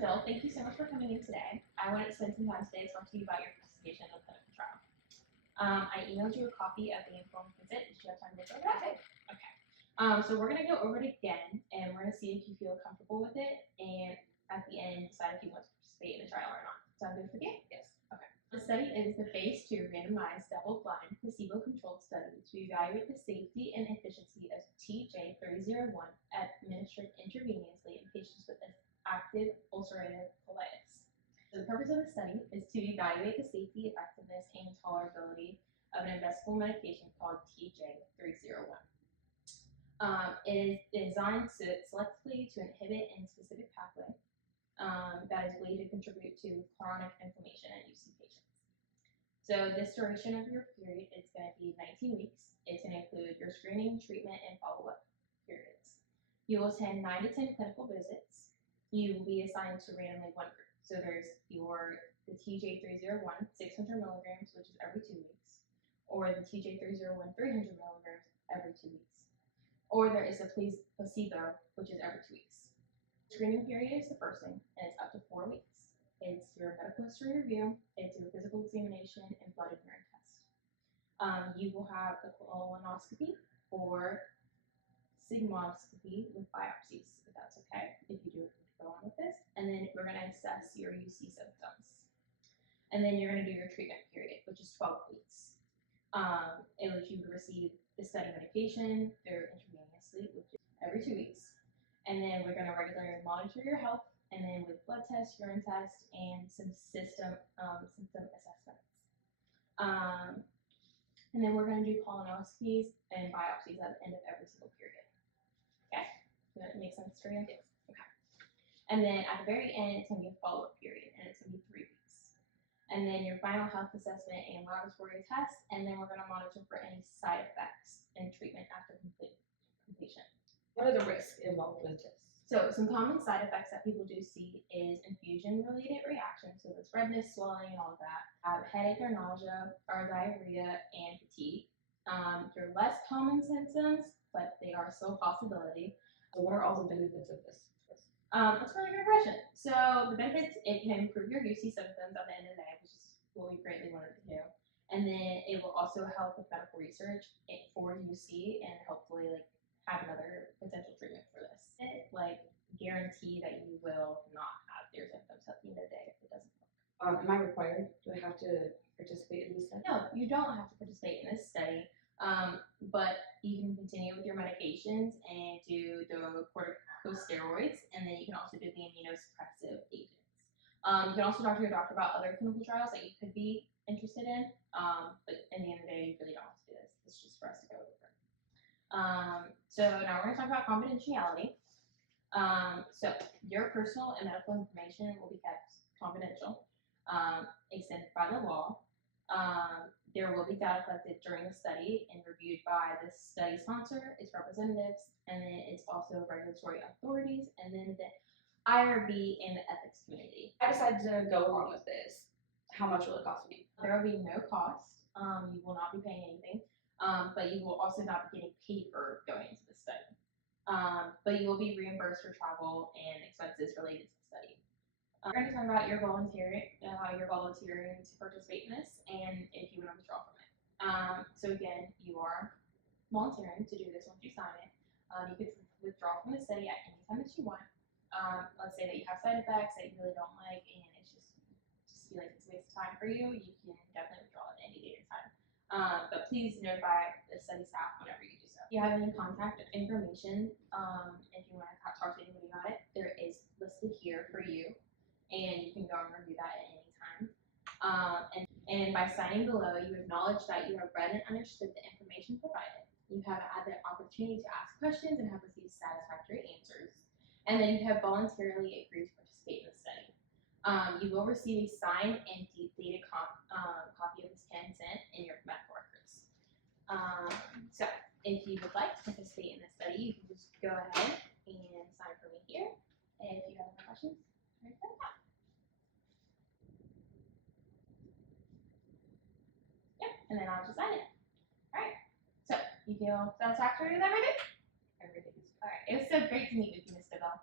Bill, thank you so much for coming in today. I wanted to spend some time today to talk to you about your participation in the clinical trial. I emailed you a copy of the informed consent. Did you have time to look over that? Okay. So we're going to go over it again, and we're going to see if you feel comfortable with it, and at the end, decide if you want to participate in the trial or not. Sound good with you? Yes. Okay. The study is the phase 2 randomized, double-blind, placebo-controlled study to evaluate the safety and efficiency of TJ3001 administered intravenously in patients with active ulcerative colitis. The purpose of the study is to evaluate the safety, effectiveness, and tolerability of an investigational medication called TJ3001. It is designed to selectively to inhibit a specific pathway that is believed to contribute to chronic inflammation in UC patients. So this duration of your period is going to be 19 weeks. It's going to include your screening, treatment, and follow-up periods. You will attend 9 to 10 clinical visits. You will be assigned to randomly one group. So there's the TJ3001 600 milligrams, which is every 2 weeks, or the TJ3001 300 milligrams every 2 weeks, or there is a placebo, which is every 2 weeks. Screening period is the first thing, and it's up to 4 weeks. It's your medical history review, it's your physical examination, and blood and urine test. You will have a colonoscopy or sigmoidoscopy with biopsies, if that's okay, if you do go on with this. And then we're going to assess your UC symptoms. And then you're going to do your treatment period, which is 12 weeks. In which you would receive the study medication through intravenously, which is every 2 weeks. And then we're going to regularly monitor your health, and then with blood tests, urine tests, and some symptom assessments. And then we're going to do colonoscopies and biopsies at the end of every single period. Okay? Does that make sense for you? Yes. Okay. And then at the very end, it's going to be a follow-up period, and it's going to be 3 weeks. And then your final health assessment and laboratory test, and then we're going to monitor for any side effects and treatment after completion. What are the risks involved with this? So some common side effects that people do see is infusion-related reactions, so that's redness, swelling, and all of that. Headache or nausea, or diarrhea, and fatigue. Your less common symptoms, but they are still a possibility. So what are all the benefits of this? That's a really good question. So the benefits, it can improve your UC symptoms at the end of the day, which is what we greatly wanted to do. And then it will also help with medical research for UC and hopefully have another potential treatment for this. It guarantee that you will not have your symptoms at the end of the day if it doesn't work. Am I required? Do I have to participate in this study? No, you don't have to participate in this study. But you can continue with your medications and do the corticosteroids, and then you can also do the immunosuppressive agents. You can also talk to your doctor about other clinical trials that you could be interested in, but in the end of the day, you really don't have to do this. It's just for us to go over. So now we're going to talk about confidentiality. So your personal and medical information will be kept confidential, extended by the law. There will be data collected during the study and reviewed by the study sponsor, its representatives, and then it's also regulatory authorities, and then the IRB and the ethics community. I decided to go along with this. How much will it cost me? There will be no cost. You will not be paying anything, but you will also not be getting paid for going into the study. But you will be reimbursed for travel and expenses related to the study. We're going to talk about your volunteering to participate in this, and if you want to withdraw from it. So again, you are volunteering to do this once you sign it. You could withdraw from the study at any time that you want. Let's say that you have side effects that you really don't like, and it's just feel like it's a waste of time for you. You can definitely withdraw at any date or time. But please notify the study staff whenever you do so. If you have any contact information, if you want to talk to anybody about it, there is listed here for you. And you can go and review that at any time. And by signing below, you acknowledge that you have read and understood the information provided. You have had the opportunity to ask questions and have received satisfactory answers. And then you have voluntarily agreed to participate in the study. You will receive a signed and dated copy of this consent in your medical records. So if you would like to participate in the study, you can just go ahead and sign for me here. And if you have any questions, right there. And then I'll just sign it. All right. So you feel satisfactory with everything? Everything is All right. It was so great to meet with you, Mr. Bell.